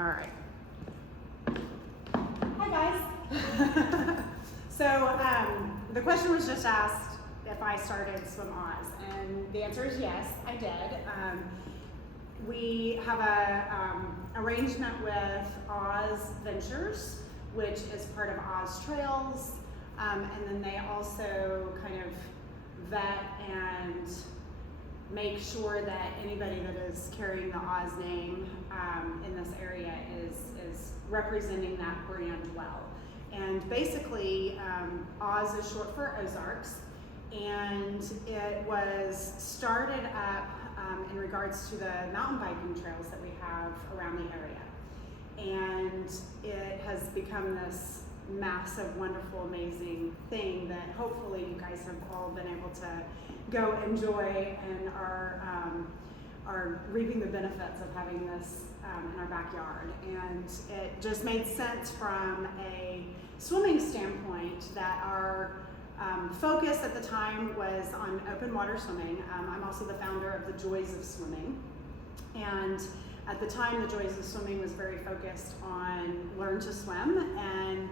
All right. Hi guys. So the question was just asked if I started Swim Oz, and the answer is yes, I did. We have a arrangement with Oz Ventures, which is part of Oz Trails, and then they also kind of vet and make sure that anybody that is carrying the Oz name in this area is representing that brand well. And basically, Oz is short for Ozarks, and it was started up in regards to the mountain biking trails that we have around the area. And it has become this massive, wonderful, amazing thing that hopefully you guys have all been able to go enjoy and are reaping the benefits of having this in our backyard. And it just made sense from a swimming standpoint that our focus at the time was on open water swimming. I'm also the founder of the Joys of Swimming. And at the time, the Joys of Swimming was very focused on learn to swim. And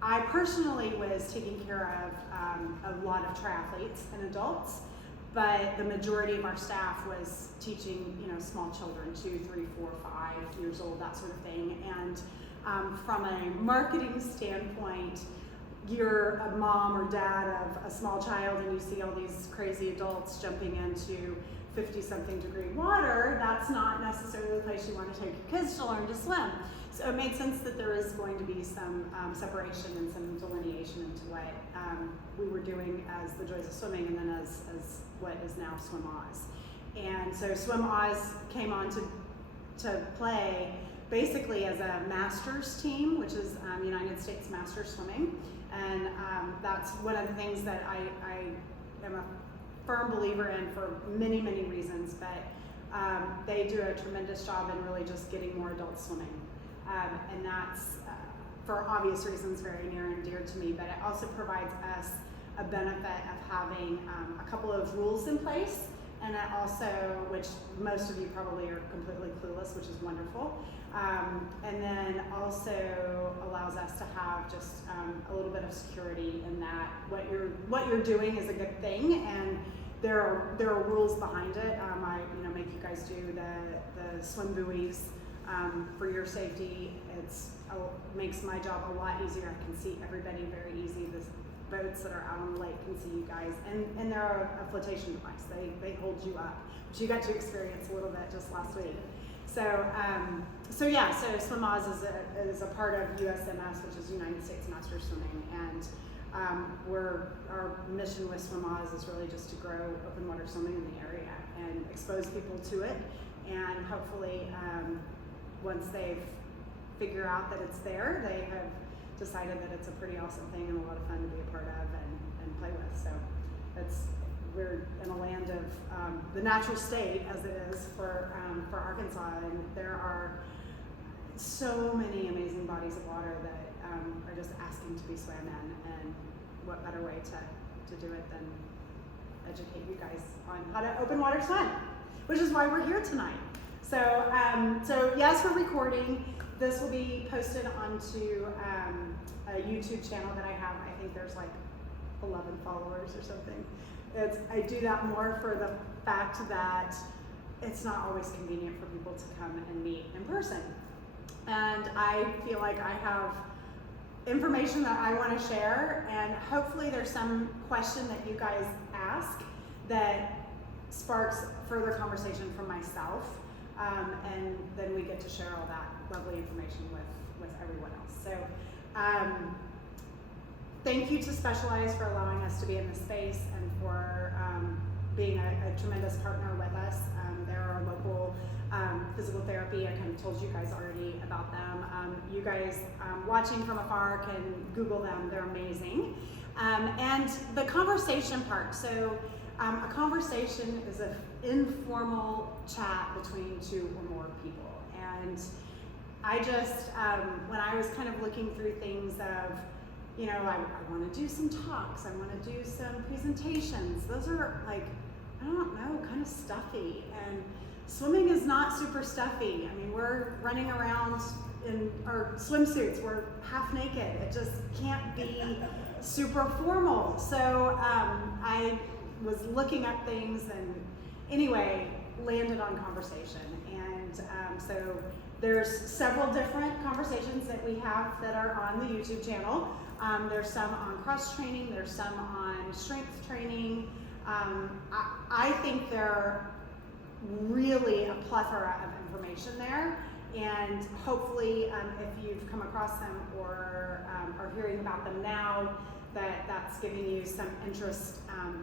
I personally was taking care of a lot of triathletes and adults, but the majority of our staff was teaching, small children, 2, 3, 4, 5 years old, that sort of thing. And from a marketing standpoint, you're a mom or dad of a small child and you see all these crazy adults jumping into 50-something degree water. That's not necessarily the place you want to take your kids to learn to swim. So it made sense that there is going to be some separation and some delineation into what we were doing as the Joys of Swimming, and then as what is now Swim Oz. And so Swim Oz came on to play basically as a masters team, which is United States Masters Swimming. And that's one of the things that I am a firm believer in for many, many reasons, but they do a tremendous job in really just getting more adults swimming. And that's, for obvious reasons, very near and dear to me, but it also provides us a benefit of having a couple of rules in place, and it also, which most of you probably are completely clueless, which is wonderful, and then also allows us to have just a little bit of security in that what you're doing is a good thing, and there are rules behind it. I make you guys do the swim buoys for your safety. Makes my job a lot easier. I can see everybody very easy. The boats that are out on the lake can see you guys, and they're a flotation device. They hold you up, which you got to experience a little bit just last week. So Swim Oz is a part of USMS, which is United States Masters Swimming, and our mission with Swim Oz is really just to grow open water swimming in the area and expose people to it, and hopefully once they've figure out that it's there, they have decided that it's a pretty awesome thing and a lot of fun to be a part of and play with. So we're in a land of the natural state, as it is for Arkansas, and there are so many amazing bodies of water that are just asking to be swam in, and what better way to do it than educate you guys on how to open water swim, which is why we're here tonight. So yes, we're recording. This will be posted onto a YouTube channel that I have. I think there's like 11 followers or something. I do that more for the fact that it's not always convenient for people to come and meet in person. And I feel like I have information that I want to share, and hopefully there's some question that you guys ask that sparks further conversation from myself. And then we get to share all that lovely information with everyone else. So thank you to Specialized for allowing us to be in this space and for being a tremendous partner with us. They're our local physical therapy. I kind of told you guys already about them. You guys watching from afar can Google them. They're amazing. And the conversation part. So a conversation is an informal chat between two or more people. And I just, when I was kind of looking through things of, I want to do some talks, I want to do some presentations. Those are like, I don't know, kind of stuffy. And swimming is not super stuffy. I mean, we're running around in our swimsuits, we're half naked. It just can't be super formal. So I was looking up things and anyway, landed on conversation. And so there's several different conversations that we have that are on the YouTube channel. There's some on cross training, there's some on strength training. I think there are really a plethora of information there, and hopefully if you've come across them or are hearing about them now, that's giving you some interest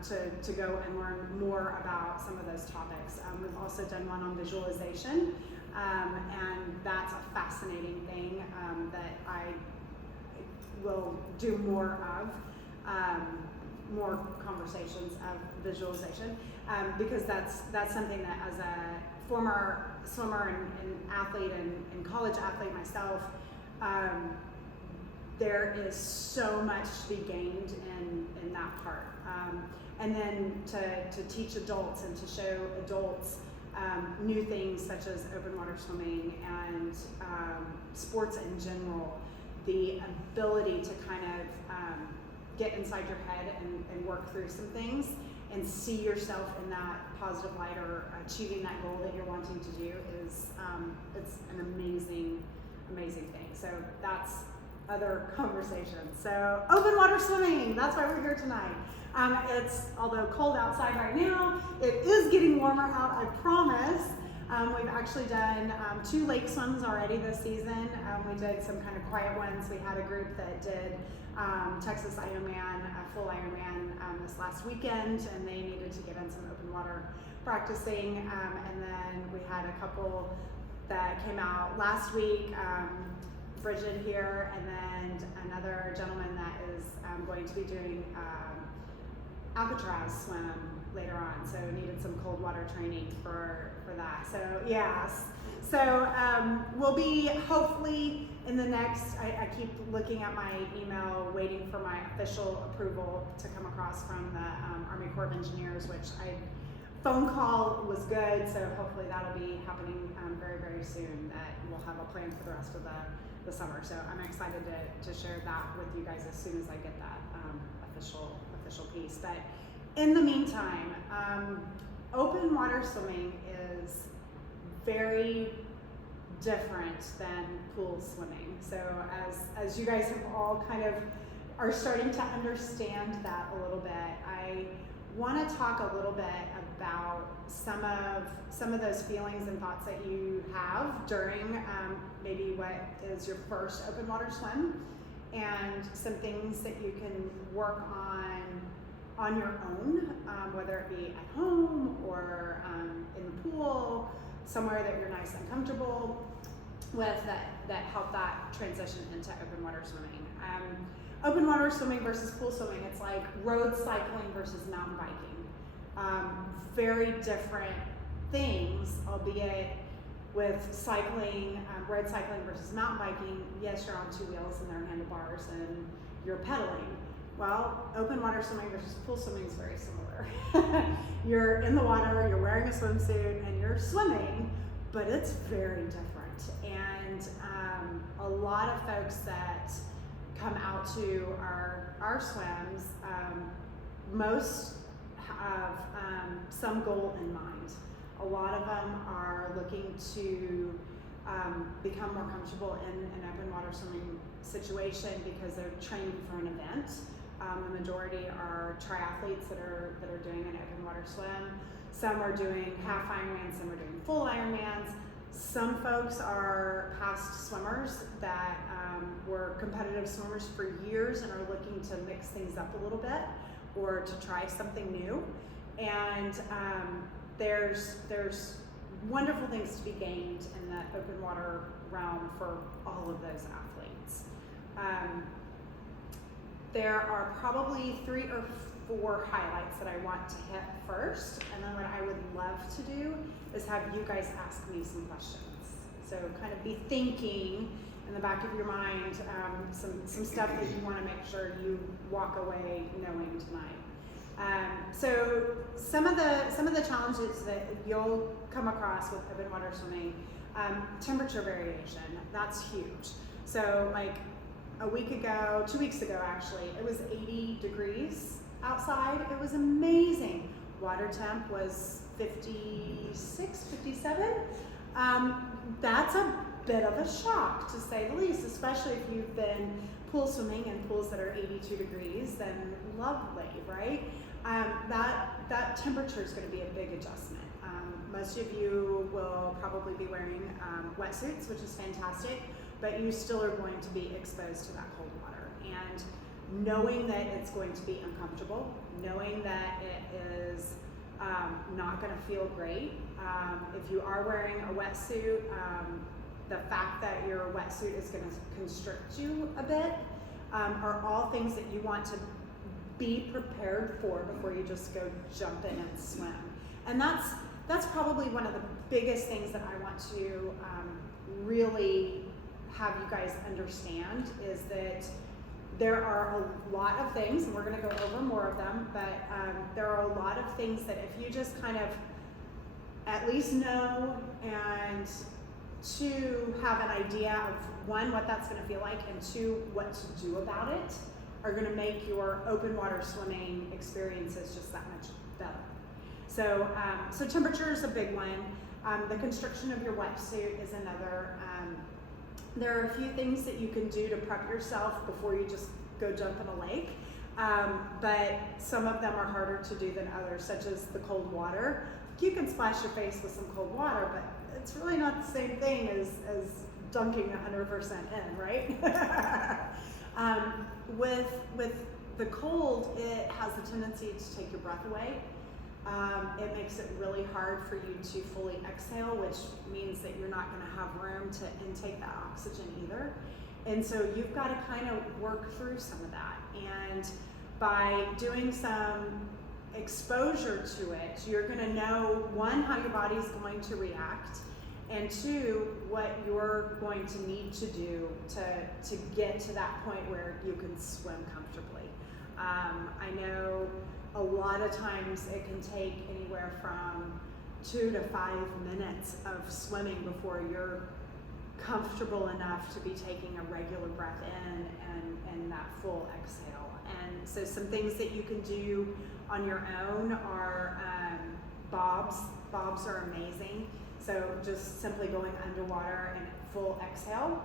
to go and learn more about some of those topics. We've also done one on visualization, and that's a fascinating thing that I will do more of, more conversations of visualization, because that's something that as a former swimmer and athlete and college athlete myself, there is so much to be gained in that part. And then to teach adults and to show adults new things such as open water swimming and sports in general, the ability to kind of get inside your head and work through some things and see yourself in that positive light or achieving that goal that you're wanting to do is it's an amazing thing. So that's other conversations. So open water swimming, that's why we're here tonight. It's, although cold outside right now, it is getting warmer out, I promise. We've actually done 2 lake swims already this season. We did some kind of quiet ones. We had a group that did Texas Ironman, a full Ironman this last weekend, and they needed to get in some open water practicing. And then we had a couple that came out last week, Bridget here, and then another gentleman that is going to be doing Alcatraz swim later on, so needed some cold water training for that. So yes, so we'll be hopefully in the next, I keep looking at my email waiting for my official approval to come across from the Army Corps of Engineers, which phone call was good, so hopefully that'll be happening very soon, that we'll have a plan for the rest of the summer. So I'm excited to share that with you guys as soon as I get that official piece. But in the meantime, open water swimming is very different than pool swimming. So as you guys have all kind of are starting to understand that a little bit, I want to talk a little bit about some of those feelings and thoughts that you have during maybe what is your first open water swim, and some things that you can work on your own, whether it be at home or in the pool, somewhere that you're nice and comfortable with, that help that transition into open water swimming. Open water swimming versus pool swimming, it's like road cycling versus mountain biking. Very different things, albeit with cycling, road cycling versus mountain biking, yes, you're on 2 wheels and there are handlebars and you're pedaling. Well, open water swimming versus pool swimming is very similar. You're in the water, you're wearing a swimsuit, and you're swimming, but it's very different. And a lot of folks that come out to our swims, most have some goal in mind. A lot of them are looking to become more comfortable in an open water swimming situation because they're training for an event. The majority are triathletes that are doing an open water swim. Some are doing half Ironmans, some are doing full Ironmans. Some folks are past swimmers that were competitive swimmers for years and are looking to mix things up a little bit or to try something new. And there's wonderful things to be gained in the open water realm for all of those athletes. There are probably 3 or 4 highlights that I want to hit first, and then what I would love to do is have you guys ask me some questions. So kind of be thinking in the back of your mind some stuff that you want to make sure you walk away knowing tonight. So some of the challenges that you'll come across with open water swimming, temperature variation, that's huge. So like a week ago, 2 weeks ago actually, it was 80 degrees outside. It was amazing. Water temp was 56, 57. That's a bit of a shock to say the least, especially if you've been pool swimming in pools that are 82 degrees, then lovely, right? That temperature is going to be a big adjustment. Most of you will probably be wearing wetsuits, which is fantastic, but you still are going to be exposed to that cold water. And knowing that it's going to be uncomfortable, knowing that it is not going to feel great. If you are wearing a wetsuit, the fact that your wetsuit is going to constrict you a bit are all things that you want to be prepared for before you just go jump in and swim. And that's probably one of the biggest things that I want to really have you guys understand, is that there are a lot of things, and we're going to go over more of them, but there are a lot of things that if you just kind of at least know, and two, have an idea of one, what that's going to feel like, and two, what to do about it, are going to make your open water swimming experiences just that much better. So temperature is a big one. The constriction of your wetsuit is another. There are a few things that you can do to prep yourself before you just go jump in a lake, but some of them are harder to do than others, such as the cold water. You can splash your face with some cold water, but it's really not the same thing as dunking 100% in, right? With the cold, it has the tendency to take your breath away. It makes it really hard for you to fully exhale, which means that you're not going to have room to intake that oxygen either. And so you've got to kind of work through some of that. And by doing some exposure to it, you're going to know, one, how your body's going to react, and two, what you're going to need to do to get to that point where you can swim comfortably. I know a lot of times it can take anywhere from 2 to 5 minutes of swimming before you're comfortable enough to be taking a regular breath in and that full exhale. And so some things that you can do on your own are bobs. Bobs are amazing. So just simply going underwater and full exhale,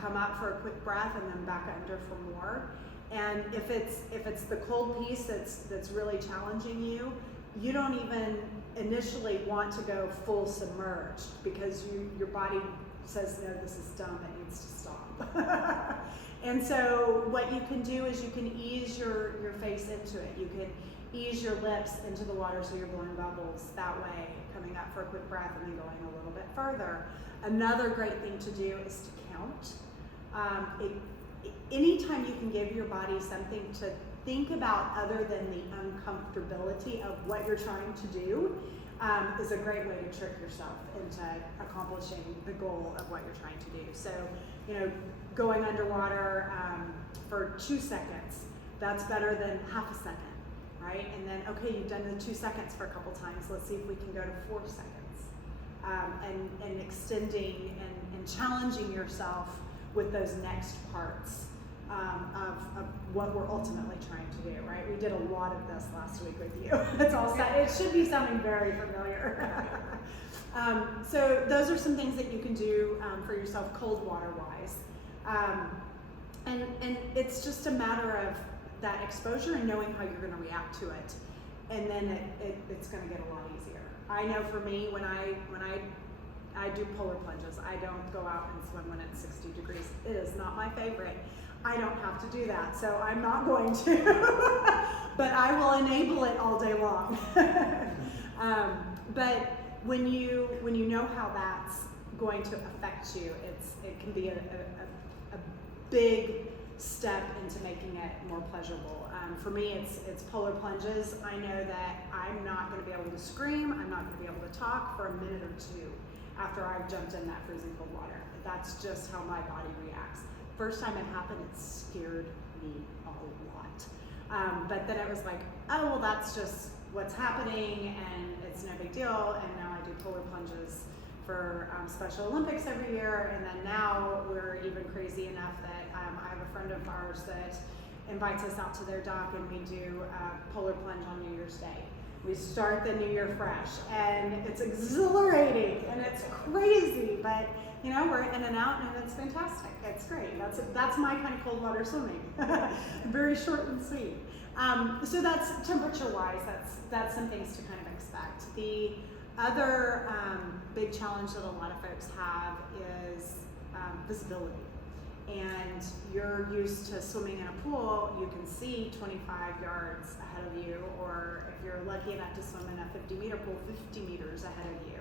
come up for a quick breath and then back under for more. And if it's the cold piece that's really challenging you, you don't even initially want to go full submerged, because your body says, no, this is dumb, it needs to stop. And so what you can do is you can ease your face into it. You can ease your lips into the water so you're blowing bubbles that way, coming up for a quick breath and then going a little bit further. Another great thing to do is to count. Anytime you can give your body something to think about other than the uncomfortability of what you're trying to do, is a great way to trick yourself into accomplishing the goal of what you're trying to do. So, going underwater for 2 seconds, that's better than half a second, right? And then, okay, you've done the 2 seconds for a couple times, let's see if we can go to 4 seconds. And extending and challenging yourself with those next parts of what we're ultimately trying to do, right? We did a lot of this last week with you. It should be sounding very familiar. So those are some things that you can do for yourself cold water wise. And it's just a matter of that exposure and knowing how you're going to react to it. And then it's going to get a lot easier. I know for me, when I do polar plunges, I don't go out and swim when it's 60 degrees. It is not my favorite. I don't have to do that, so I'm not going to. But I will enable it all day long. But when you know how that's going to affect you, it can be a big step into making it more pleasurable. For me, it's polar plunges. I know that I'm not going to be able to scream. I'm not going to be able to talk for a minute or two after I've jumped in that freezing cold water. That's just how my body reacts. First time it happened, it scared me a lot. But then it was like, oh, well, that's just what's happening and it's no big deal. And now I do polar plunges for Special Olympics every year. And then now we're even crazy enough that I have a friend of ours that invites us out to their dock and we do a polar plunge on New Year's Day. We start the new year fresh and it's exhilarating and it's crazy, but you know, we're in and out and it's fantastic. It's great. That's my kind of cold water swimming. Very short and sweet. So that's temperature-wise, that's some things to kind of expect. The other big challenge that a lot of folks have is visibility. And you're used to swimming in a pool, you can see 25 yards ahead of you, or if you're lucky enough to swim in a 50-meter pool, 50 meters ahead of you.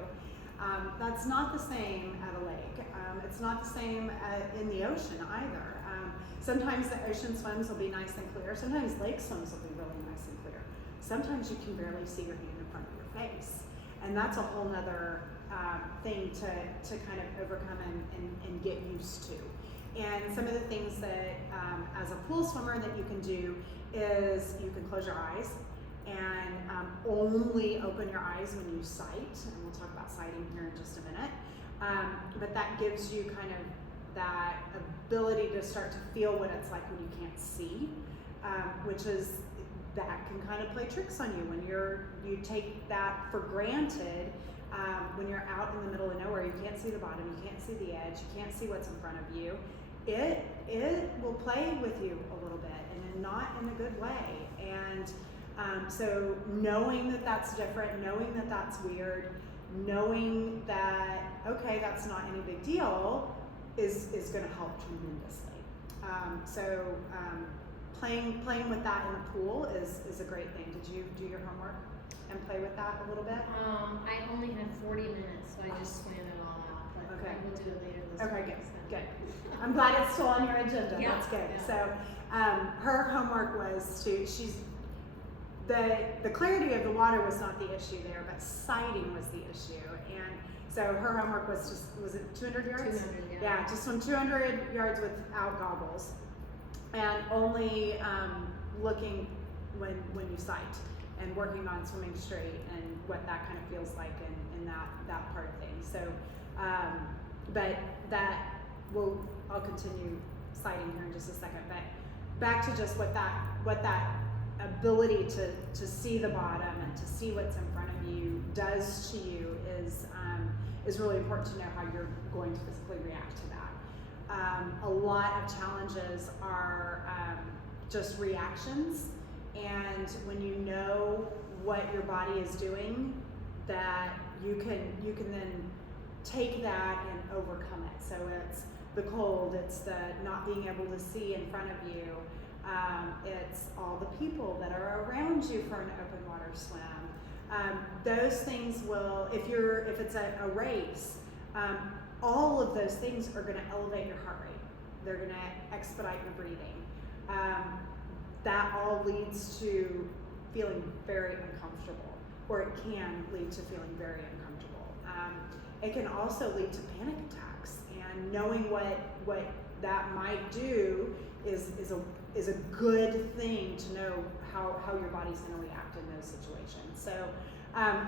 That's not the same at a lake. It's not the same in the ocean either. Sometimes the ocean swims will be nice and clear. Sometimes lake swims will be really nice and clear. Sometimes you can barely see your hand in front of your face. And that's a whole nother thing to kind of overcome and get used to. And some of the things that, as a pool swimmer, that you can do is you can close your eyes and only open your eyes when you sight. And we'll talk about sighting here in just a minute. But that gives you kind of that ability to start to feel what it's like when you can't see, which is, that can kind of play tricks on you when you take that for granted. When you're out in the middle of nowhere, you can't see the bottom, you can't see the edge, you can't see what's in front of you. It will play with you a little bit, and not in a good way. And so knowing that that's different, knowing that that's weird, knowing that, okay, that's not any big deal, is going to help tremendously. Playing with that in the pool is a great thing. Did you do your homework and play with that a little bit? I only had 40 minutes, so I just swam it all out. But Okay. we'll do it later this Okay, week. good. I'm glad it's still on your agenda. Yeah, That's good. yeah. So her homework was the clarity of the water was not the issue there, but sighting was the issue. And so her homework was it 200 yards? 200, yeah. Yeah, just swim 200 yards without goggles, and only looking when you sight, and working on swimming straight and what that kind of feels like in that part of things. So, but I'll continue citing here in just a second. But back to just what that ability to see the bottom and to see what's in front of you does to you is really important to know how you're going to physically react to that. A lot of challenges are just reactions, and when you know what your body is doing, that you can then take that and overcome it. So it's the cold, it's the not being able to see in front of you, it's all the people that are around you for an open water swim. Those things will, if it's a race, all of those things are going to elevate your heart rate. They're going to expedite your breathing. That all leads to feeling very uncomfortable, or it can lead to feeling very uncomfortable. It can also lead to panic attacks, and knowing what that might do is a good thing to know how your body's going to react in those situations. So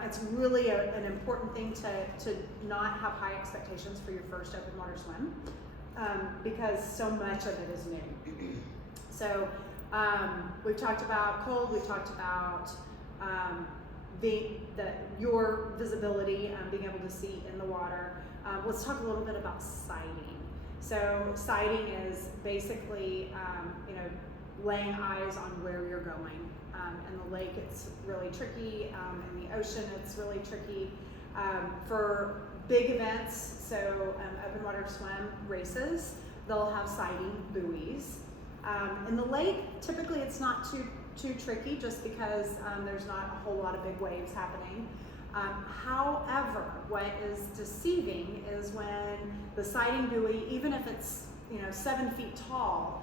it's really an important thing to not have high expectations for your first open water swim, because so much of it is new. So we've talked about cold, we've talked about your visibility, being able to see in the water. Let's talk a little bit about sighting. So sighting is basically laying eyes on where you're going. In the lake, it's really tricky. In the ocean, it's really tricky. For big events, so open water swim races, they'll have sighting buoys. In the lake, typically it's not too tricky, just because there's not a whole lot of big waves happening. However, what is deceiving is when the sighting buoy, even if it's 7 feet tall,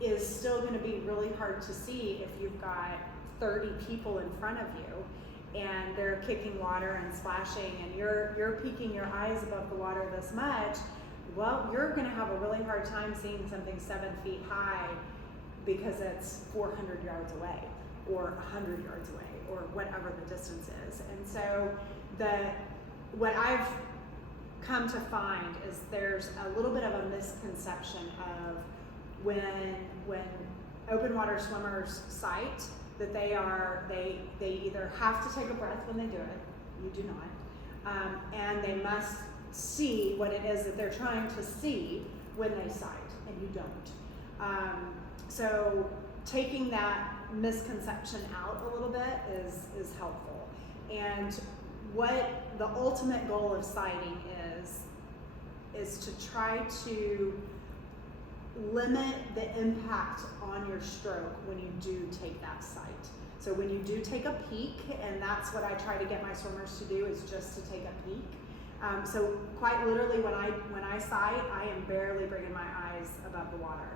is still going to be really hard to see if you've got 30 people in front of you and they're kicking water and splashing, and you're peeking your eyes above the water this much. Well, you're going to have a really hard time seeing something 7 feet high because it's 400 yards away or 100 yards away or whatever the distance is. And so what I've come to find is there's a little bit of a misconception of when open water swimmers sight that they either have to take a breath when they do it, you do not, and they must see what it is that they're trying to see when they sight, and you don't. So taking that misconception out a little bit is helpful. And what the ultimate goal of sighting is to try to limit the impact on your stroke when you do take that sight. So when you do take a peek, and that's what I try to get my swimmers to do, is just to take a peek. So quite literally, when I sight, I am barely bringing my eyes above the water,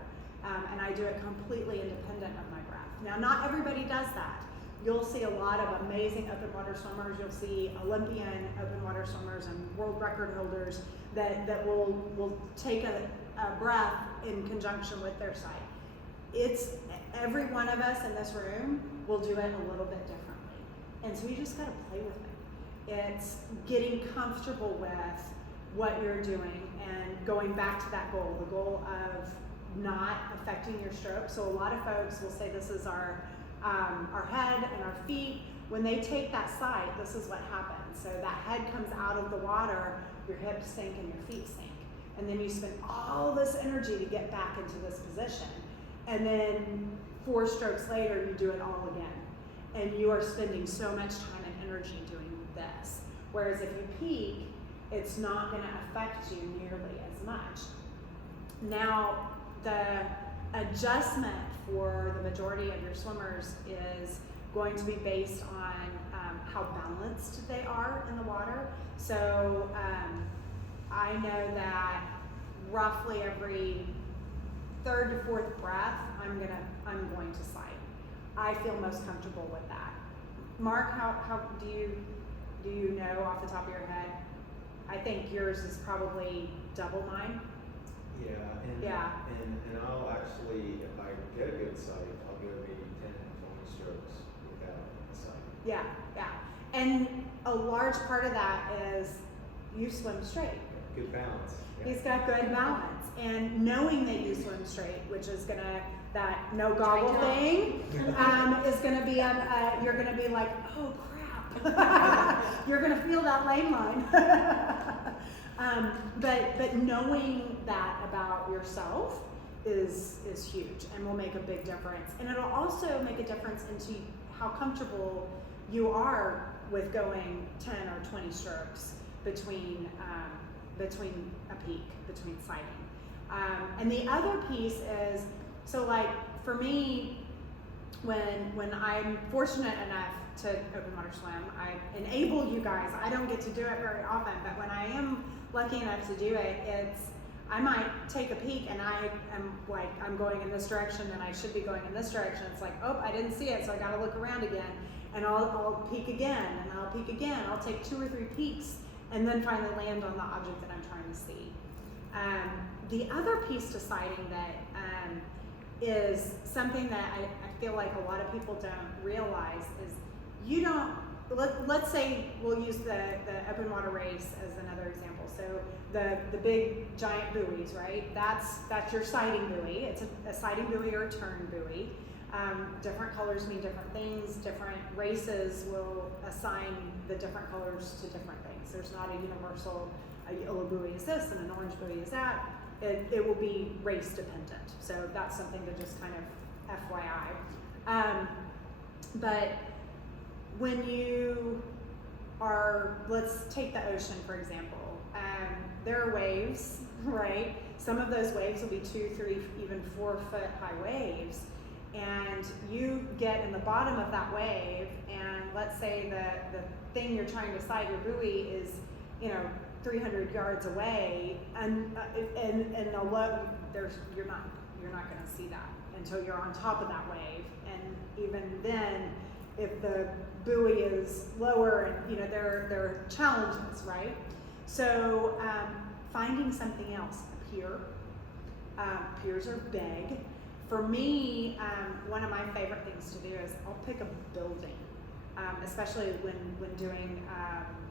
and I do it completely independent of my breath. Now, not everybody does that. You'll see a lot of amazing open water swimmers. You'll see Olympian open water swimmers and world record holders that will take a breath in conjunction with their sight. It's every one of us in this room will do it a little bit differently, and so you just got to play with it. It's getting comfortable with what you're doing and going back to that goal, the goal of not affecting your stroke. So a lot of folks will say this is our head and our feet. When they take that sight, this is what happens. So that head comes out of the water, your hips sink and your feet sink. And then you spend all this energy to get back into this position. And then 4 strokes later, you do it all again. And you are spending so much time and energy doing this. Whereas if you peak, it's not going to affect you nearly as much. Now, the adjustment for the majority of your swimmers is going to be based on how balanced they are in the water. So I know that roughly every 3rd to 4th breath, I'm going to sight. I feel most comfortable with that. Mark, how do you know off the top of your head? I think yours is probably double mine. Yeah, and I'll actually, if I get a good sight, I'll go maybe 10 to 20 strokes without a sight. Yeah. And a large part of that is you swim straight. Good balance. Yeah. He's got good balance. And knowing that you swim straight, which is that no goggle thing, is gonna be, you're gonna be like, oh crap. You're gonna feel that lane line. But knowing that about yourself is huge and will make a big difference. And it'll also make a difference into how comfortable you are with going 10 or 20 strokes between a peak, between sighting. And the other piece is, so like for me, when I'm fortunate enough to open water swim, I enable you guys. I don't get to do it very often, but when I am lucky enough to do it, I might take a peek and I am like, I'm going in this direction and I should be going in this direction. It's like, oh, I didn't see it, so I gotta look around again. And I'll peek again and I'll peek again. I'll take 2 or 3 peeks and then finally land on the object that I'm trying to see. The other piece to sighting that is something that I feel like a lot of people don't realize is you don't, let's say we'll use the open water race as another example. So the big giant buoys, right? That's your sighting buoy. It's a sighting buoy or a turn buoy. Different colors mean different things. Different races will assign the different colors to different things. There's not a universal, a yellow buoy is this and an orange buoy is that. It will be race dependent. So that's something to just kind of FYI. But when you are, let's take the ocean for example. There are waves, right? Some of those waves will be 2, 3, even 4 foot high waves. And you get in the bottom of that wave, and let's say the thing you're trying to sight, your buoy, is 300 yards away, and the low, you're not going to see that until you're on top of that wave. And even then, if the buoy is lower, and there are challenges, right? So finding something else, a pier. Piers are big. For me, one of my favorite things to do is I'll pick a building, especially when doing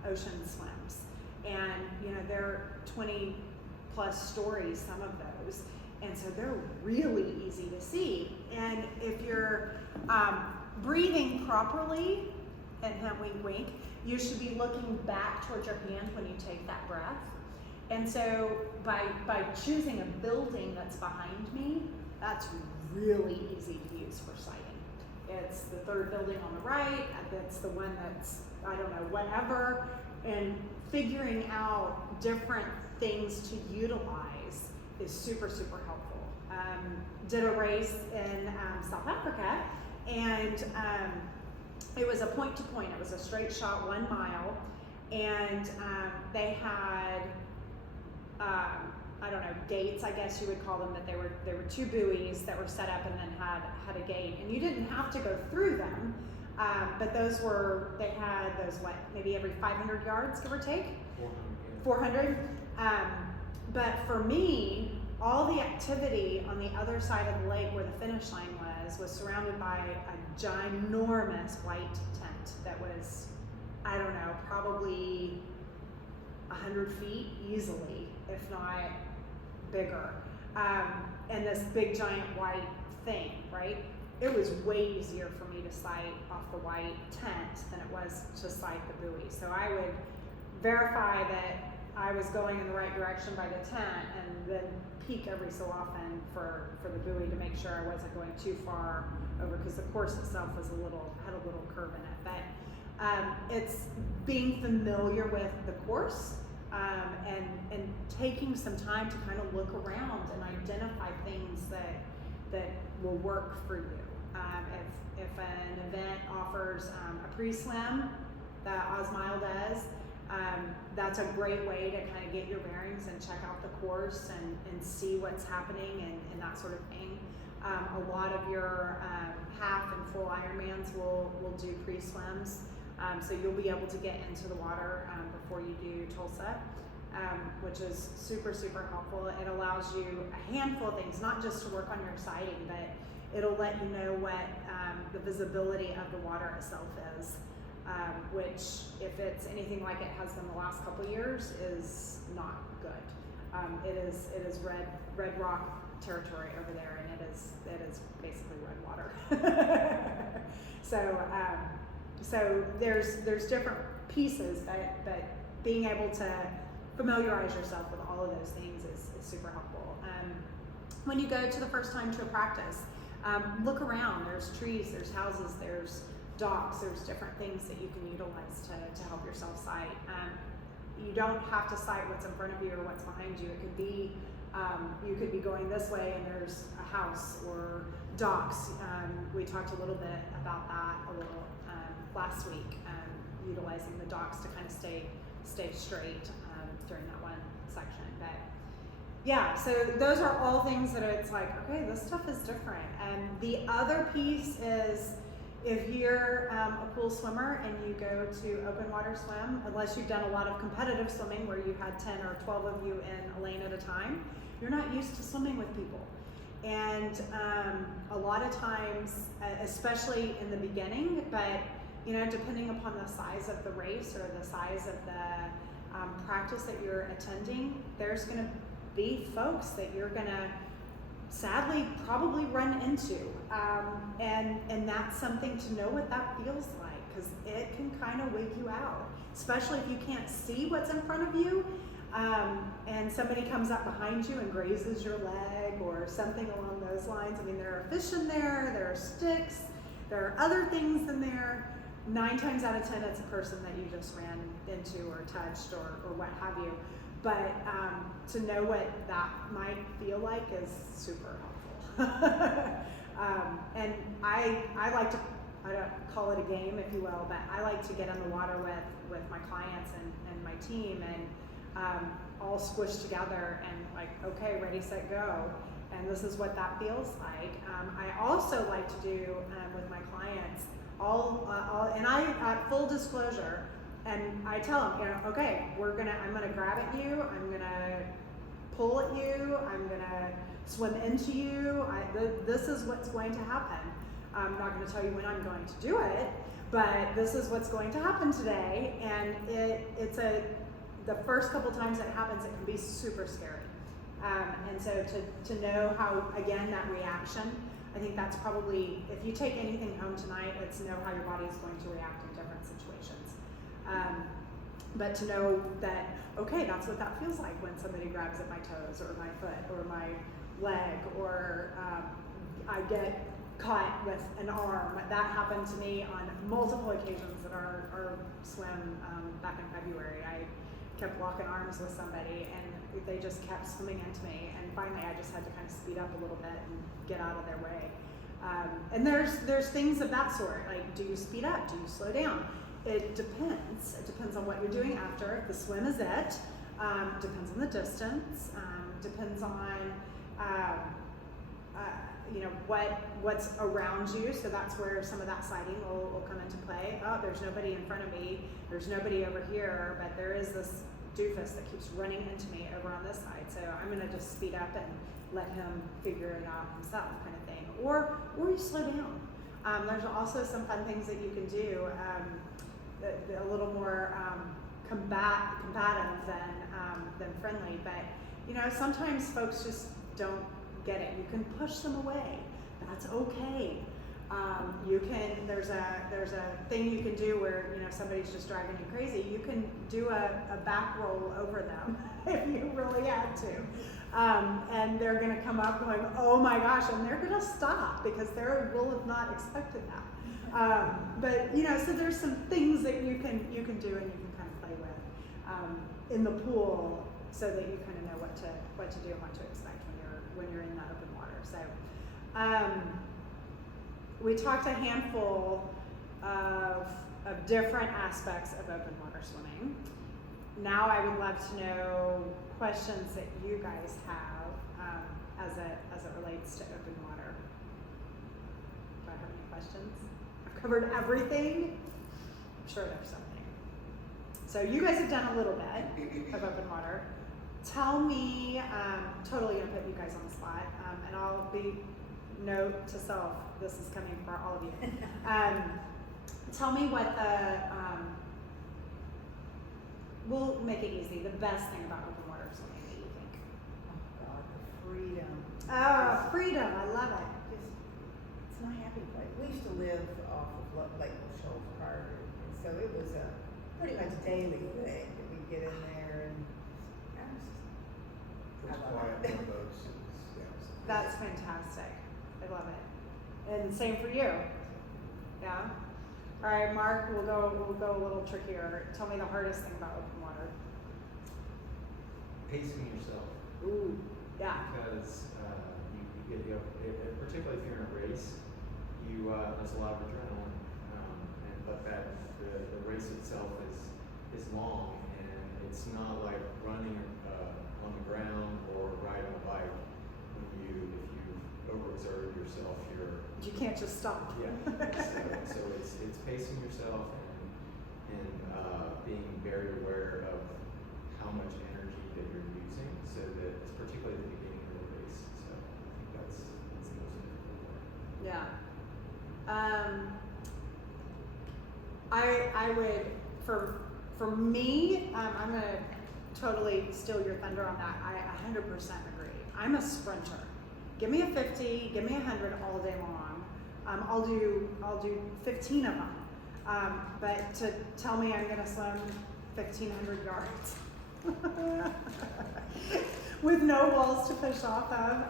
ocean swims. And you know, they're 20 plus stories, some of those, and so they're really easy to see. And if you're breathing properly, and hint, wink, wink, you should be looking back towards your hand when you take that breath. And so by choosing a building that's behind me, that's really easy to use for sighting. It's the third building on the right, that's the one that's, I don't know, whatever, and figuring out different things to utilize is super, super helpful. Did a race in South Africa, and it was a point to point. It was a straight shot, 1 mile, and they had I don't know, gates, I guess you would call them, that they were 2 buoys that were set up and then had a gate, and you didn't have to go through them, but they had those, what, maybe every 500 yards, give or take? 400. But for me, all the activity on the other side of the lake where the finish line was surrounded by a ginormous white tent that was, I don't know, probably 100 feet easily, if not bigger. And this big giant white thing, right? It was way easier for me to sight off the white tent than it was to sight the buoy. So I would verify that I was going in the right direction by the tent, and then peek every so often for the buoy to make sure I wasn't going too far over, because the course itself was had a little curve in it. But it's being familiar with the course, and taking some time to kind of look around and identify things that will work for you. If an event offers a pre-swim that Osmile does, that's a great way to kind of get your bearings and check out the course and see what's happening and that sort of thing. A lot of your half and full Ironmans will do pre-swims, so you'll be able to get into the water before you do Tulsa, which is super, super helpful. It allows you a handful of things, not just to work on your sighting, but it'll let you know what the visibility of the water itself is. Which, if it's anything like it has been the last couple of years, is not good. It is red rock territory over there, and it is basically red water. So there's different pieces, but being able to familiarize yourself with all of those things is super helpful. When you go to the first time to a practice, look around. There's trees, there's houses, there's docks, there's different things that you can utilize to help yourself sight. You don't have to sight what's in front of you or what's behind you. It could be, you could be going this way and there's a house or docks. We talked a little bit about that last week, utilizing the docks to kind of stay straight during that one section. But yeah, so those are all things that it's like, okay, this stuff is different. And the other piece is, if you're a pool swimmer and you go to open water swim, unless you've done a lot of competitive swimming where you had 10 or 12 of you in a lane at a time, you're not used to swimming with people. And a lot of times, especially in the beginning, but you know, depending upon the size of the race or the size of the practice that you're attending, there's going to be folks that you're going to sadly probably run into, and that's something to know what that feels like, because it can kind of wig you out, especially if you can't see what's in front of you, and somebody comes up behind you and grazes your leg or something along those lines. I mean, there are fish in there, there are sticks, there are other things in there. 9 times out of 10, it's a person that you just ran into or touched or what have you. But to know what that might feel like is super helpful. And I like to, I don't call it a game, if you will, but I like to get in the water with my clients and my team, and all squished together and like, okay, ready, set, go. And this is what that feels like. I also like to do with my clients and I, full disclosure, and I tell them, you know, okay, I'm gonna grab at you, I'm gonna pull at you, I'm gonna swim into you. This is what's going to happen. I'm not going to tell you when I'm going to do it, but this is what's going to happen today. And the first couple times it happens, it can be super scary. And so to know how, again, that reaction, I think that's probably, if you take anything home tonight, it's know how your body is going to react in different situations. But to know that, okay, that's what that feels like when somebody grabs at my toes or my foot or my leg, or I get caught with an arm. That happened to me on multiple occasions at our swim back in February. I kept locking arms with somebody and they just kept swimming into me, and finally I just had to kind of speed up a little bit and get out of their way. And there's things of that sort, like, do you speed up, do you slow down? It depends on what you're doing after. If the swim is it, depends on the distance, depends on what's around you. So that's where some of that sighting will come into play. Oh, there's nobody in front of me, there's nobody over here, but there is this doofus that keeps running into me over on this side, so I'm gonna just speed up and let him figure it out himself, kind of thing. Or you slow down. There's also some fun things that you can do, a little more combative than friendly, but sometimes folks just don't get it. You can push them away. That's okay. There's a thing you can do where somebody's just driving you crazy. You can do a back roll over them if you really had to, and they're going to come up going, oh my gosh, and they're going to stop because they will have not expected that. But so there's some things that you can do and you can kind of play with in the pool, so that you kind of know what to do and what to expect when you're in that open water. So. We talked a handful of different aspects of open water swimming. Now I would love to know questions that you guys have as it relates to open water. Do I have any questions? I've covered everything. I'm sure there's something. So you guys have done a little bit of open water. Tell me, totally gonna put you guys on the spot, and I'll be note to self, this is coming for all of you. Tell me what we'll make it easy, the best thing about open water swimming that you think. Oh God, the freedom. Oh, freedom, I love it. It's my happy place. We used to live off of Lake Shoals prior, and so it was a pretty much daily thing that we get in there and First I love quiet it. on boats. That's fantastic. I love it. And same for you. Yeah? All right, Mark, we'll go a little trickier. Tell me the hardest thing about open water. Pacing yourself. Ooh, yeah. Because particularly if you're in a race, there's a lot of adrenaline, but the race itself is long, and it's not like running on the ground or riding a bike. If you overexerted yourself, You can't just stop. yeah. So it's pacing yourself and being very aware of how much energy that you're using, so that it's particularly at the beginning of the race. So I think that's the most difficult part. Yeah. I would, for me, I'm gonna totally steal your thunder on that. I 100% agree. I'm a sprinter. Give me a 50, give me 100 all day long. I'll do 15 of them. But to tell me I'm gonna swim 1,500 yards with no walls to push off of,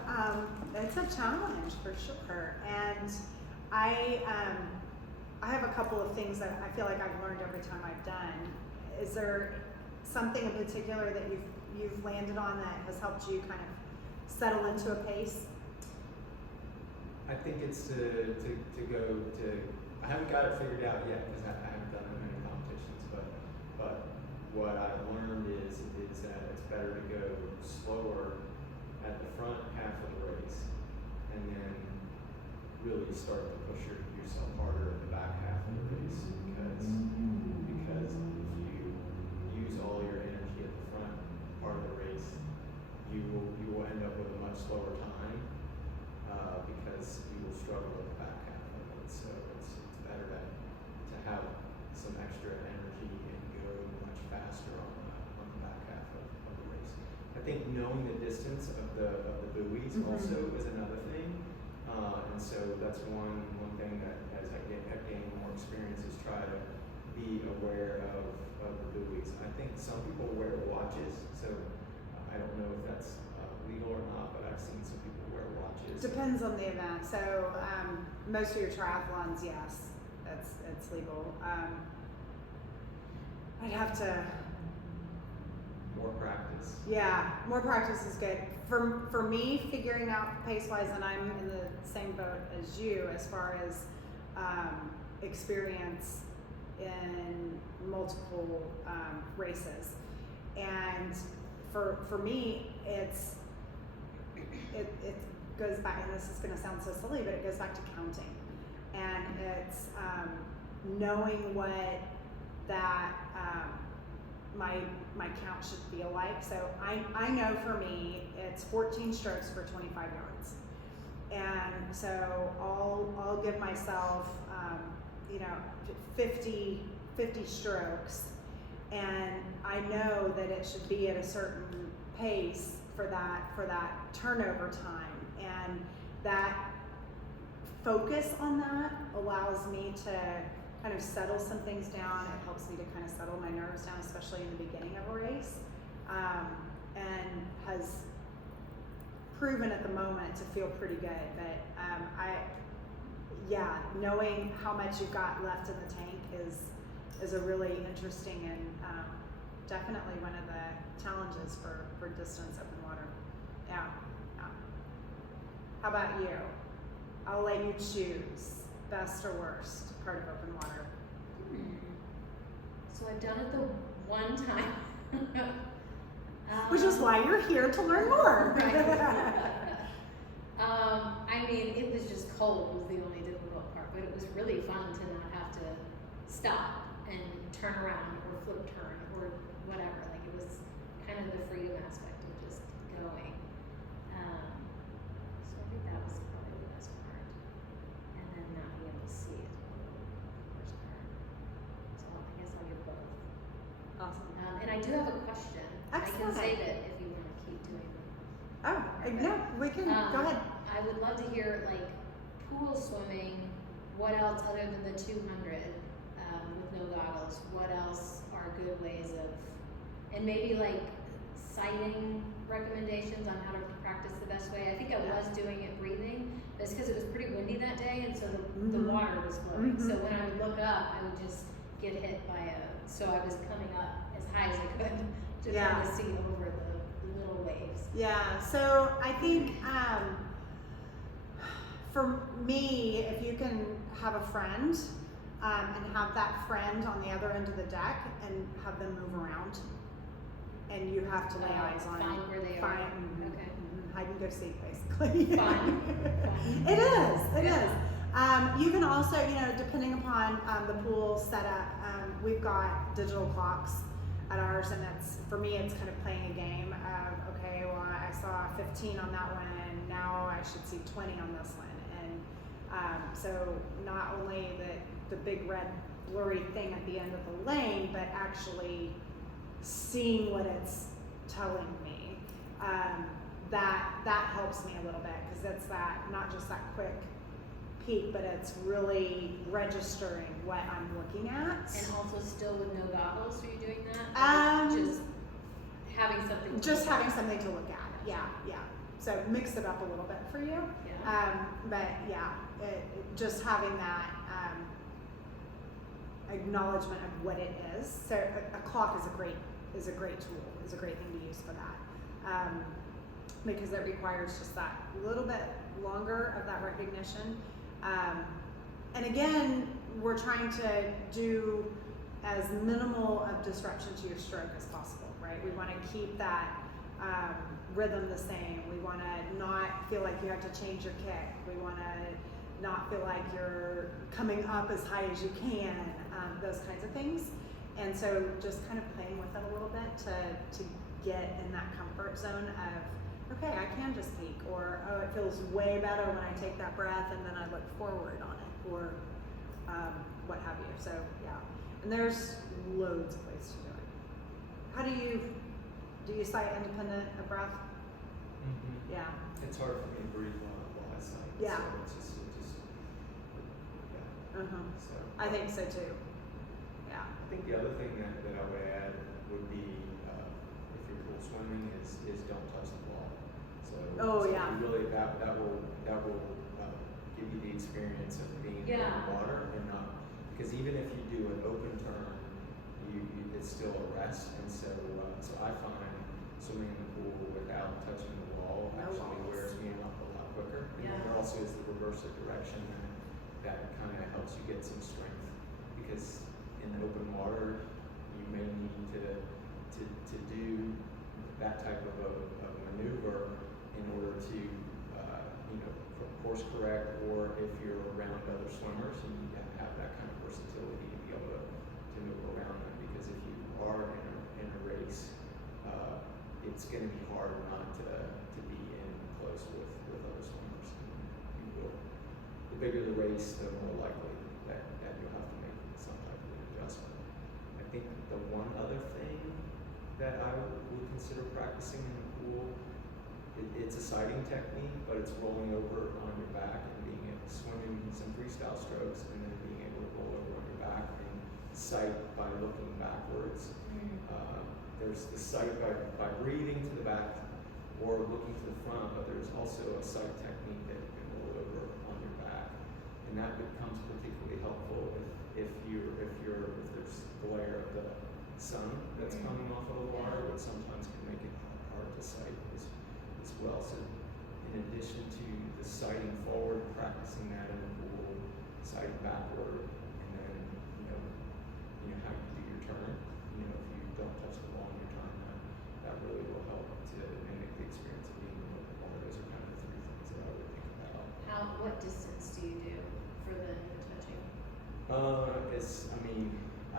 it's a challenge for sure. And I have a couple of things that I feel like I've learned every time I've done. Is there something in particular that you've landed on that has helped you kind of settle into a pace? I think it's to go to. I haven't got it figured out yet because I haven't done that many competitions. But what I've learned is that it's better to go slower at the front half of the race, and then really start to push yourself harder at the back half of the race, because if you use all your energy at the front part of the race, you will end up with a much slower time because you will struggle with the back half of it. So it's better to have some extra energy and go much faster on the back half of the race. I think knowing the distance of the buoys also is another thing, and so that's one thing that as I have gained more experience is try to be aware of the buoys. I think some people wear watches, so I don't know if that's legal or not, but I've seen some people wear watches. Depends on the event. So most of your triathlons, yes, it's legal. I'd have to. More practice. Yeah, more practice is good. For me, figuring out pace wise, and I'm in the same boat as you as far as experience in multiple races. And for me, it goes back, and this is going to sound so silly, but it goes back to counting, and it's knowing what that my count should feel like. So I know for me it's 14 strokes for 25 yards, and so I'll give myself 50 strokes, and I know that it should be at a certain pace for that turnover time, and that focus on that allows me to kind of settle some things down. It helps me to kind of settle my nerves down, especially in the beginning of a race, and has proven at the moment to feel pretty good. But knowing how much you've got left in the tank is a really interesting and definitely one of the challenges for distance open water. Yeah. How about you? I'll let you choose best or worst part of open water. So I've done it the one time. Which is why you're here to learn more. Right. I mean, it was just cold was the only difficult part, but it was really fun to not have to stop and turn around or flip turn or whatever. Like, it was kind of the freedom aspect of just going. So I think that was probably the best part. And then not being able to see it was the worst part. So I guess I'll give both. Awesome. And I do have a question. I Excellent. can save it if you want to keep doing them. Oh, no, we can, go ahead. I would love to hear, like, pool swimming, what else other than the 200 with no goggles, what else are good ways of, and maybe like sighting recommendations on how to practice the best way. I think I was doing it breathing, but it's because it was pretty windy that day, and so the water was flowing. So when I would look up, I would just get hit by so I was coming up as high as I could to try to see over the little waves. Yeah, so I think for me, if you can have a friend and have that friend on the other end of the deck and have them move around, and you have to lay eyes on Find where they are. Okay. Hide and go seek, basically. Fun. It is. You can also, depending upon the pool setup, we've got digital clocks at ours, and for me, it's kind of playing a game of, okay, well, I saw 15 on that one, and now I should see 20 on this one. And so not only the big red blurry thing at the end of the lane, but actually seeing what it's telling me. That helps me a little bit, because it's that, not just that quick peek, but it's really registering what I'm looking at. And also still with no goggles, are you doing that? Or just having something to look having at? something to look at. Yeah. So mix it up a little bit for you. Yeah. But yeah, just having that acknowledgement of what it is. So a clock is a great tool, is a great thing to use for that, because it requires just that little bit longer of that recognition. And again, we're trying to do as minimal of disruption to your stroke as possible, right? We want to keep that rhythm the same. We want to not feel like you have to change your kick. We want to not feel like you're coming up as high as you can, those kinds of things. And so just kind of playing with it a little bit to get in that comfort zone of, okay, I can just peek, or oh, it feels way better when I take that breath and then I look forward on it, or what have you. So yeah, and there's loads of ways to do it. How do you sight independent of breath? Mm-hmm. Yeah. It's hard for me to breathe while I sight. Yeah. So it just yeah. Uh-huh. So I think so too. Yeah. I think the other thing that I would add would be if you're pool swimming is don't touch the wall. So Oh, so yeah. you really that will give you the experience of being in Yeah. the water and not, because even if you do an open turn, you it's still a rest, and so I find swimming in the pool without touching the wall No actually walls. wears me out a lot quicker. And then Yeah. there also is the reverse of direction that kind of helps you get some strength, because in open water you may need to do that type of a maneuver in order to course correct, or if you're around other swimmers, you need to have that kind of versatility to be able to move around them, because if you are in a race, it's going to be hard not to be in close with other swimmers. You will. The bigger the race, the more likely that you'll have to make some type of adjustment. I think the one other thing that I would consider practicing in the pool, it's a sighting technique, but it's rolling over on your back and being able to swim in some freestyle strokes, and then being able to roll over on your back and sight by looking backwards. There's the sight by breathing to the back or looking to the front, but there's also a sight technique that you can roll over on your back, and that becomes particularly helpful if there's glare of the sun that's coming off of the water, which sometimes can make it hard to sight as well. So in addition to the sighting forward, practicing that in the pool, sighting backward, and then how you do your turn. If you don't touch the wall in your turn, that really will help to mimic the experience of being in the water. Those are kind of the three things that I would think about. What distance do you do for the touching?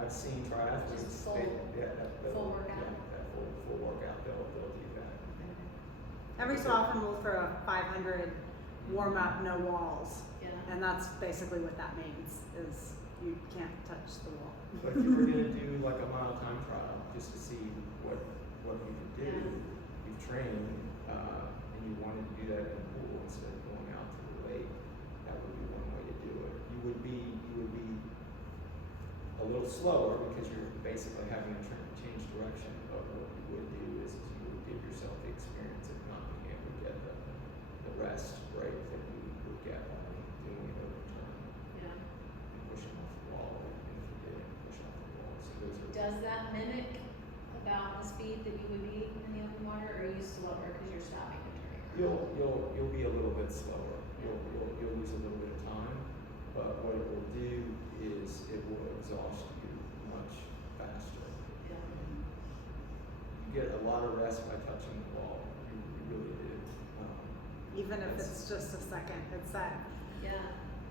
I've seen triathletes. Just full workout? Yeah, that full workout. They'll do that. Every so often we'll throw a 500 warm up, no walls, Yeah. and that's basically what that means, is you can't touch the wall. But if you were going to do like a mile time trial just to see what you could do, you've trained, and you wanted to do that in the pool instead of going out to the lake, that would be one way to do it. You would be a little slower because you're basically having to change direction, but what you would do is you would give yourself the experience of not being able to get the rest break that you would get by doing an open turn Yeah. and pushing off the wall, and if you didn't push off the wall. So those are Does that mimic about the speed that you would be in the open water, or are you slower because you're stopping and turning around? You'll be a little bit slower. You'll lose a little bit of time, but what it will do is it will exhaust you much faster. Yeah. You get a lot of rest by touching the wall. You really do. Even if it's just a second, it's that Yeah.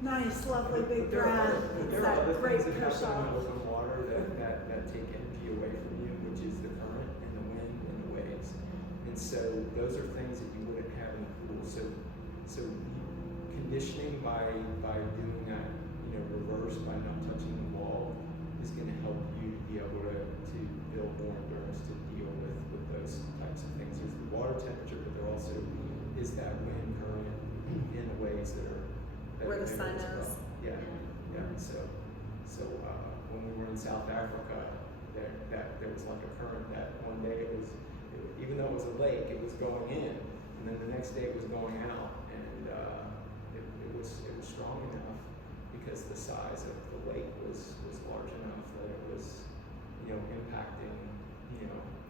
nice, lovely big But there are breath. other- It's there are that other great things that push happen in off. open water that take energy away from you, which is the current and the wind and the waves. And so those are things that you wouldn't have in the pool. So conditioning by doing that, reverse by not touching the wall, is going to help you to be able to build more endurance to deal with those types of things. There's the water temperature, but there also is that wind current in the waves that Where the are sun there as is. well. Yeah. So when we were in South Africa, there was like a current that one day even though it was a lake, it was going in, and then the next day it was going out, and it was strong enough because the size of the lake was large enough that it was impacting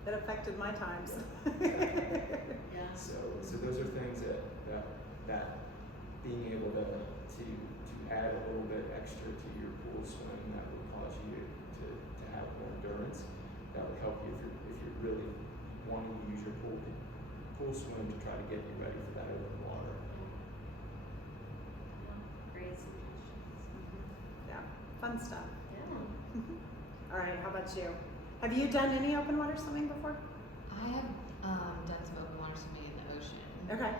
It affected my times. Yeah. So those are things that being able to add a little bit extra to your pool swim, that would cause you to have more endurance. That would help you if you're really wanting to use your pool swim to try to get you ready for that open water. Great suggestions. Yeah, fun stuff. Yeah. All right, how about you? Have you done any open water swimming before? I have done some open water swimming in the ocean. Okay.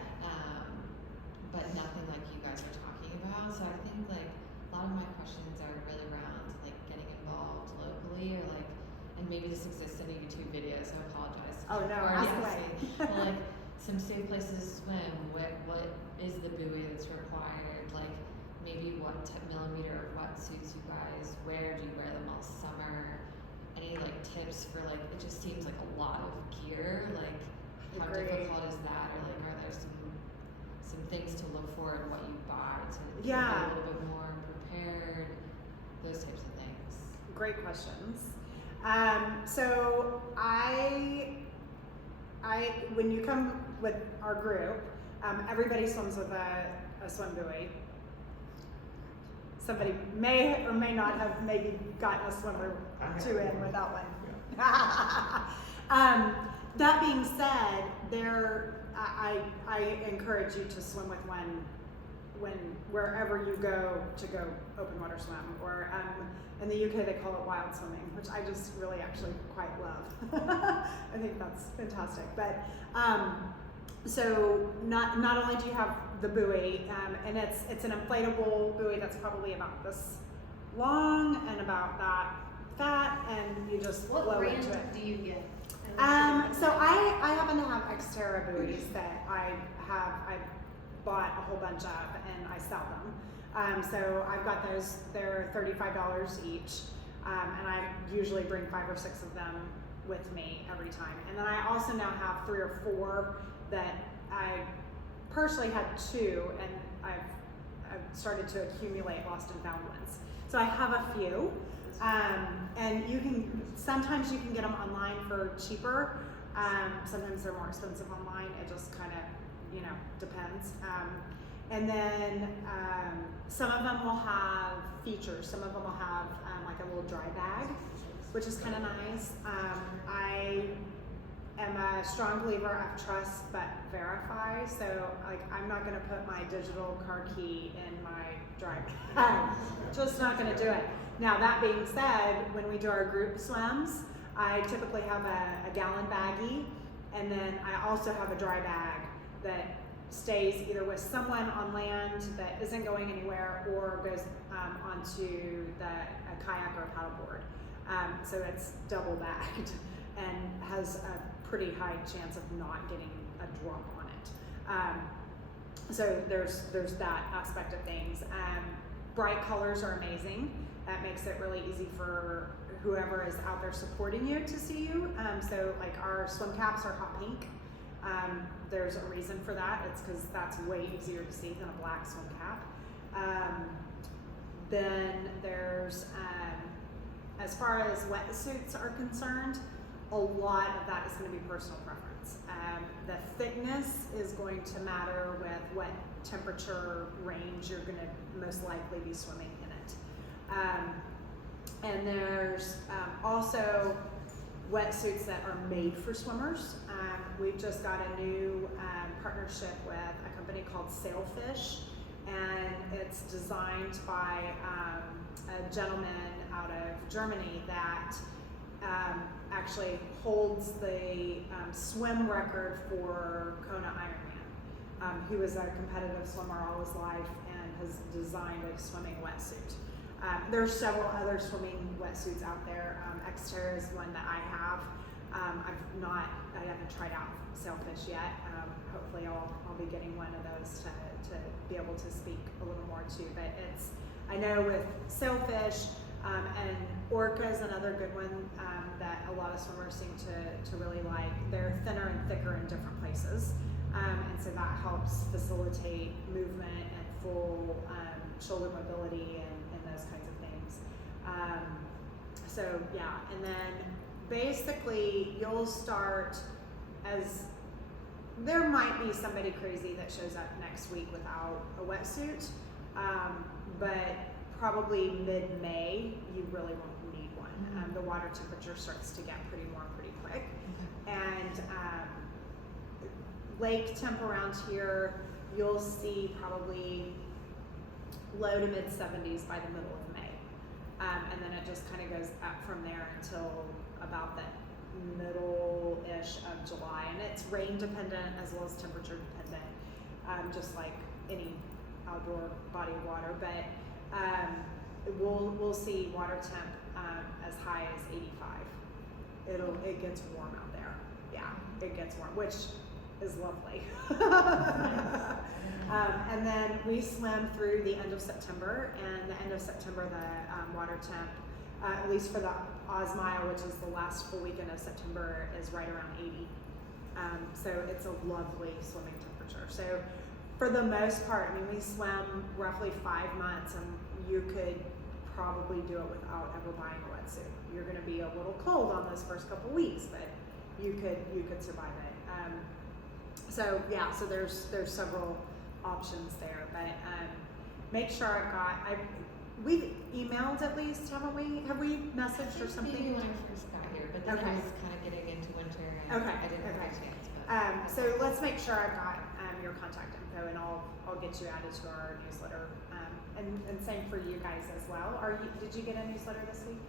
But nothing like you guys are talking about. So I think like a lot of my questions are really around like getting involved locally, or like, and maybe this exists in a YouTube video, so I apologize. Oh no, Or ask yeah, away. well, like some safe places to swim. What is the buoy that's required? Like maybe what millimeter wetsuits you guys wear? Do you wear them all summer? Any like tips for like, it just seems like a lot of gear. Like how Agree. difficult is that? Or like are there some things to look for in what you buy to be Yeah. a little bit more prepared? Those types of things. Great questions. So when you come with our group, everybody swims with a swim buoy. Somebody may or may not have maybe gotten a swimmer or two in without one. That being said, I encourage you to swim with one when wherever you go to go open water swim, or in the UK they call it wild swimming, which I just really actually quite love. I think that's fantastic. But so not only do you have the buoy, and it's an inflatable buoy that's probably about this long and about that fat, and you just What flow brand into it. do you get? So I happen to have Xterra buoys that I bought a whole bunch of and I sell them. So I've got those, they're $35 each. And I usually bring 5 or 6 of them with me every time. And then I also now have 3 or 4 that I personally had 2, and I've started to accumulate lost and found ones. So I have a few. And sometimes you can get them online for cheaper. Sometimes they're more expensive online. It just kind of, depends. And then some of them will have features. Some of them will have like a little dry bag, which is kind of nice. I am a strong believer of trust but verify. So like I'm not going to put my digital car key in my dry bag. Just not going to do it. Now that being said, when we do our group swims, I typically have a gallon baggie, and then I also have a dry bag that stays either with someone on land that isn't going anywhere, or goes onto a kayak or a paddleboard. So it's double bagged and has a pretty high chance of not getting a drop on it. So there's that aspect of things. Bright colors are amazing. That makes it really easy for whoever is out there supporting you to see you. So like our swim caps are hot pink. There's a reason for that. It's because that's way easier to see than a black swim cap. Then there's, as far as wetsuits are concerned, a lot of that is going to be personal preference. The thickness is going to matter with what temperature range you're going to most likely be swimming in it. And there's also wetsuits that are made for swimmers. We've just got a new partnership with a company called Sailfish, and it's designed by a gentleman out of Germany that actually holds the swim record for Kona Ironman. He was a competitive swimmer all his life and has designed a swimming wetsuit. There's several other swimming wetsuits out there. Xterra is one that I have. I haven't tried out Sailfish yet. Hopefully I'll be getting one of those to be able to speak a little more to. But I know with Sailfish, and Orca is another good one that a lot of swimmers seem to really like. They're thinner and thicker in different places. And so that helps facilitate movement and full shoulder mobility and those kinds of things. So yeah, and then basically you'll start there might be somebody crazy that shows up next week without a wetsuit, but probably mid-May you really won't need one. Mm-hmm. The water temperature starts to get pretty warm pretty quick. And lake temp around here, you'll see probably low to mid 70s by the middle of May. And then it just kind of goes up from there until about the middle-ish of July, and it's rain dependent as well as temperature dependent, just like any outdoor body of water. But we'll see water temp as high as 85. It gets warm out there. Yeah, it gets warm, which is lovely. And then we swim through the end of September, and the end of September the water temp, at least for the Oz Mile, which is the last full weekend of September, is right around 80. So it's a lovely swimming temperature. So for the most part, I mean, we swam roughly 5 months, and you could probably do it without ever buying a wetsuit. You're going to be a little cold on those first couple weeks, but you could survive it. So yeah, so there's several options there, but make sure we've emailed at least, haven't we? Have we messaged or something? Maybe when I first got here, but then Okay. I was kind of getting into winter and Okay, I didn't have okay. a chance. But So let's make sure I've got your contact info, and I'll get you added to our newsletter. And same for you guys as well. Did you get a newsletter this week?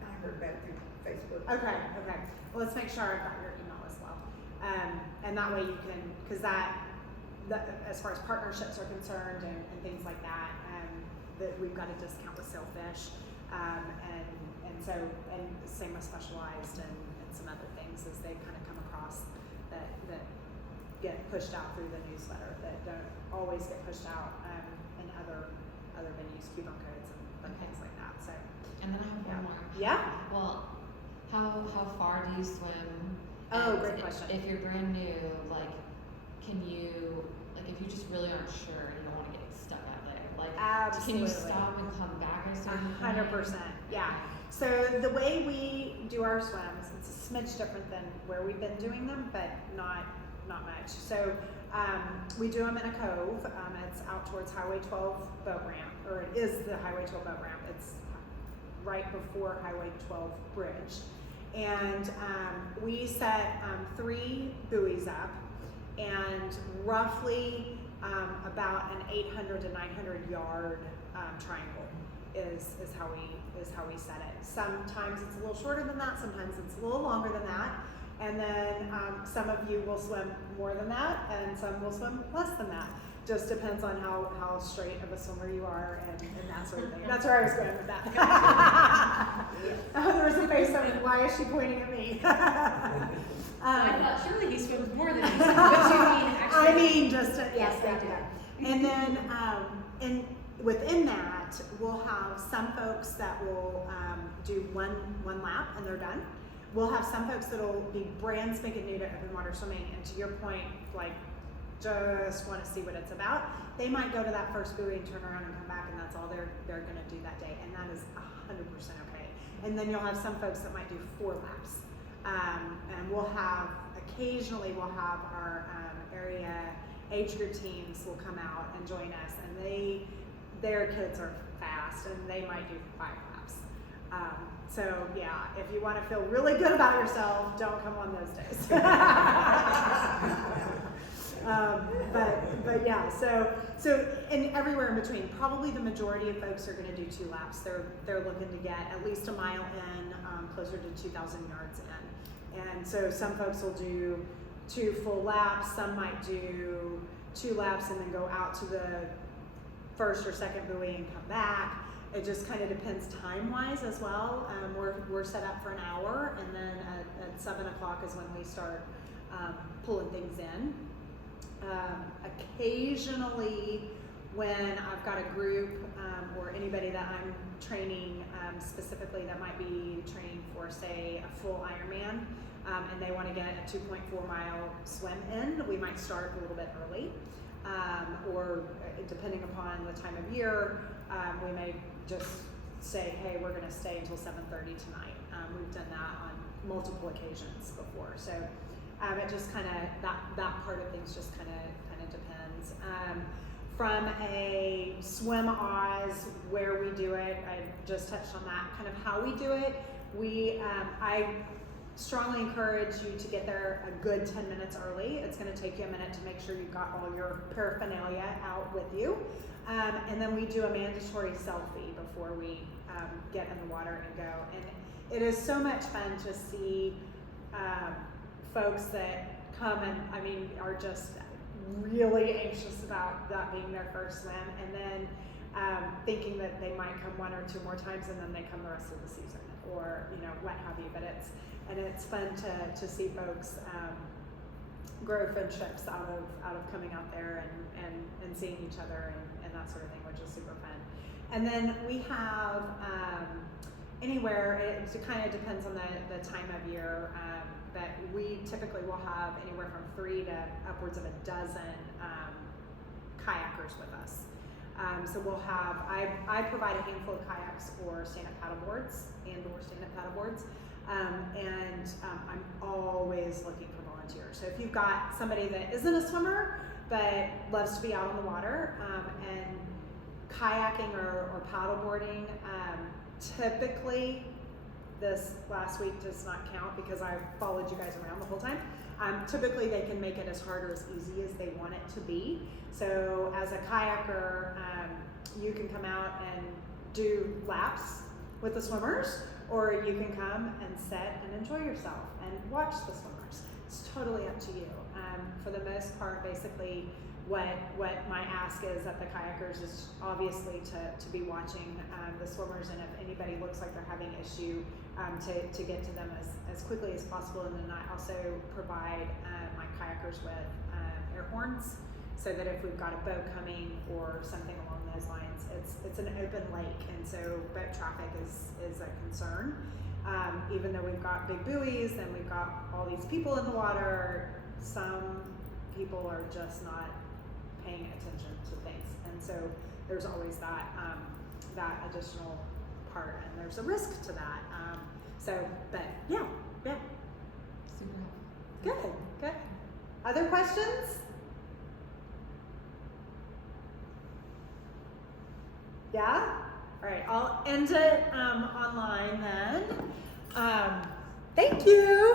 I heard about it through Facebook. Okay. Well, let's make sure I've got your email as well. And that way you can, because that as far as partnerships are concerned and things like that, that we've got a discount with Sailfish, and same with Specialized and some other things as they kind of come across that get pushed out through the newsletter that don't always get pushed out in other venues, coupon codes and Okay. things like that. So and then I have one more. yeah. Well, how far do you swim? Oh, And great question. If you're brand new, like, can you, like, if you just really aren't sure and you don't want to get stuck out there, like, can you Absolutely. stop and come back at a certain 100%. Yeah. So the way we do our swims, it's a smidge different than where we've been doing them, but not much. So we do them in a cove. It's out towards Highway 12 boat ramp, or it is the Highway 12 boat ramp. It's right before Highway 12 bridge. And we set 3 buoys up, and roughly about an 800 to 900 yard triangle is how we set it. Sometimes it's a little shorter than that, sometimes it's a little longer than that, and then some of you will swim more than that, and some will swim less than that. Just depends on how straight of a swimmer you are and that sort of thing. That's where I was going with that. There was a face of, why is she pointing at me? I thought surely he swims more than me, but you mean actually. I mean, just Yes, I yeah, do. yeah. And then, and within that, we'll have some folks that will do one lap and they're done. We'll have some folks that'll be brand spanking new to open water swimming, and to your point, like, just want to see what it's about. They might go to that first buoy and turn around and come back, and that's all they're going to do that day, and that is 100% okay. And then you'll have some folks that might do 4 laps, and occasionally we'll have our area age group teams will come out and join us, and their kids are fast, and they might do 5 laps. So yeah, if you want to feel really good about yourself, don't come on those days. But yeah, so and everywhere in between, probably the majority of folks are going to do 2 laps. They're looking to get at least a mile in, closer to 2,000 yards in, and so some folks will do 2 full laps. Some might do 2 laps and then go out to the first or second buoy and come back. It just kind of depends time-wise as well. We're set up for an hour, and then at 7 o'clock is when we start pulling things in. Occasionally, when I've got a group or anybody that I'm training specifically that might be training for, say, a full Ironman, and they want to get a 2.4 mile swim in, we might start a little bit early, or depending upon the time of year, we may just say, hey, we're going to stay until 7:30 tonight. We've done that on multiple occasions before, so it just kind of that part of things just kind of depends. From a swim Oz, where we do it, I just touched on that, kind of how we do it. I strongly encourage you to get there a good 10 minutes early. It's going to take you a minute to make sure you've got all your paraphernalia out with you. And then we do a mandatory selfie before we get in the water and go. And it is so much fun to see folks that come and, I mean, are just really anxious about that being their first swim, and then thinking that they might come 1 or 2 more times, and then they come the rest of the season, or what have you. But it's fun to see folks grow friendships out of coming out there and seeing each other and that sort of thing, which is super fun. And then we have anywhere, it kind of depends on the time of year, but we typically will have anywhere from 3 to upwards of a dozen kayakers with us. So we'll have, I provide a handful of kayaks or stand-up paddleboards and/or stand-up paddleboards, and I'm always looking for volunteers. So if you've got somebody that isn't a swimmer but loves to be out on the water, and kayaking or paddleboarding, typically this last week does not count because I followed you guys around the whole time. Typically they can make it as hard or as easy as they want it to be. So as a kayaker, you can come out and do laps with the swimmers, or you can come and sit and enjoy yourself and watch the swimmers. It's totally up to you. For the most part, basically what my ask is at the kayakers is obviously to be watching the swimmers, and if anybody looks like they're having issue, to get to them as quickly as possible. And then I also provide my kayakers with air horns, so that if we've got a boat coming or something along those lines, it's an open lake, and so boat traffic is a concern. Even though we've got big buoys and we've got all these people in the water, some people are just not paying attention to things, and so there's always that additional part, and there's a risk to that. But yeah, Super helpful. good. Other questions? Yeah? All right, I'll end it online then. Thank you.